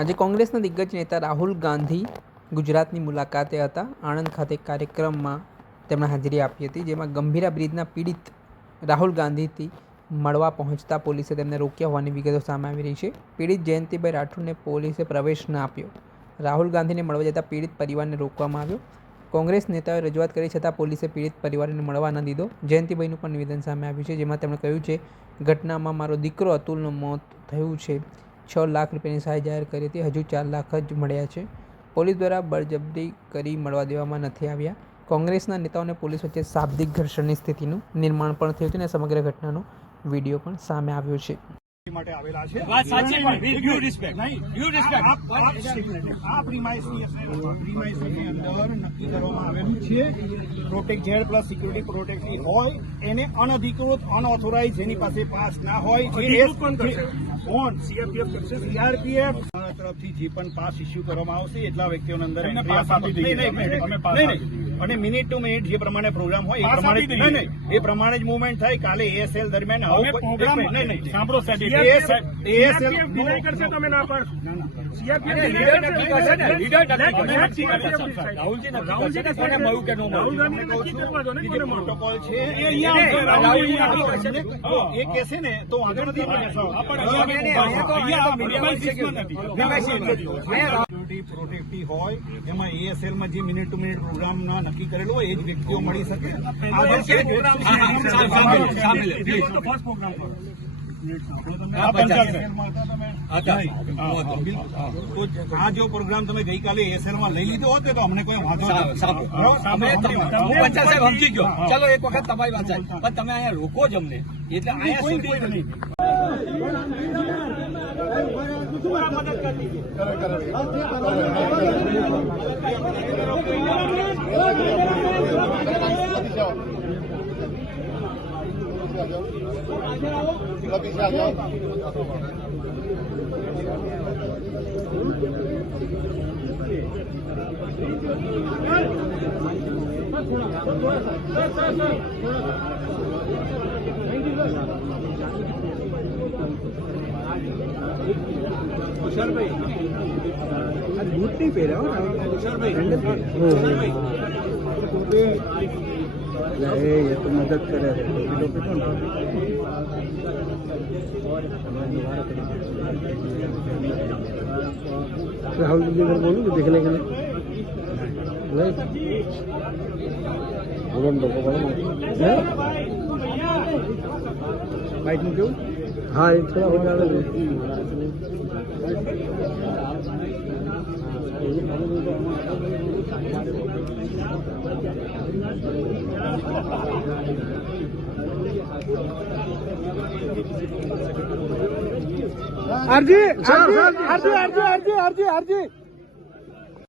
આજે કોંગ્રેસના દિગ્ગજ નેતા રાહુલ ગાંધી ગુજરાતની મુલાકાતે હતા. આણંદ ખાતે એક કાર્યક્રમમાં તેમણે હાજરી આપી હતી, જેમાં ગંભીરા બ્રિજના પીડિત રાહુલ ગાંધીથી મળવા પહોંચતા પોલીસે તેમને રોક્યા હોવાની વિગતો સામે આવી રહી છે. પીડિત જયંતિભાઈ રાઠોડને પોલીસે પ્રવેશ ન આપ્યો. રાહુલ ગાંધીને મળવા જતા પીડિત પરિવારને રોકવામાં આવ્યો. કોંગ્રેસ નેતાઓએ રજૂઆત કરી છતાં પોલીસે પીડિત પરિવારને મળવા ન દીધો. જયંતિભાઈનું પણ નિવેદન સામે આવ્યું છે, જેમાં તેમણે કહ્યું છે, ઘટનામાં મારો દીકરો અતુલનું મોત થયું છે. 6 લાખ રૂપિયાની સહાય જાહેર કરી હતી, હજુ 4 લાખ જ મળ્યા છે. પોલીસ દ્વારા બળજબરી કરી મળવા દેવામાં નથી આવ્યા. કોંગ્રેસના નેતાઓને પોલીસ વચ્ચે શાબ્દિક ઘર્ષણની સ્થિતિનું નિર્માણ પણ થયું છે અને સમગ્ર ઘટનાનો વિડીયો પણ સામે આવ્યો છે. માટે આવેલા છે. વાત સાચી પણ યુ રિસ્પેક્ટ યુ રિસ્પેક્ટ આ પ્રીમાઇસની અંદર નક્કી કરવામાં આવેલું છે protect Z plus security protect હોય એને અનધિકૃત અનઓથોરાઇઝ જેની પાસે પાસ ના હોય કોણ સીઆરપીએફ તરફથી જે પણ પાસ ઇસ્યુ કરવામાં આવશે એટલા વ્યક્તિઓને અંદર અને મિનિટ ટુ મિનિટ જે પ્રમાણે પ્રોગ્રામ હોય એ પ્રમાણે જ મુવમેન્ટ થાય. કાલે એએસએલ દરમિયાન સાંભળો સાહેબ પ્રોટોકોલ છે એ કહેશે ને તો આગળ પ્રોટેક્ટિવ હોય એમાં એએસએલમાં જે મિનિટ ટુ મિનિટ પ્રોગ્રામ નક્કી કરેલું હોય એ જ વ્યક્તિઓ મળી શકે. આ જો પ્રોગ્રામ તમે ગઈકાલે એએસએલ માં લઈ લીધો હોત તો અમને કોઈ વાંધો સમજી ગયો. ચલો એક વખત તમારી વાત સાહેબ, પણ તમે અહીંયા રોકો જ અમને, એટલે અહીંયા કોઈ નથી. બૂટ નહીં પહેર્યા એ તો મદદ કરે राहुल जी अगर बोलूँ तो देखने के लिए बाइक में क्यों हाँ एक थोड़ा हो जाएगा. आरजी आरजी आरजी आरजी आरजी आरजी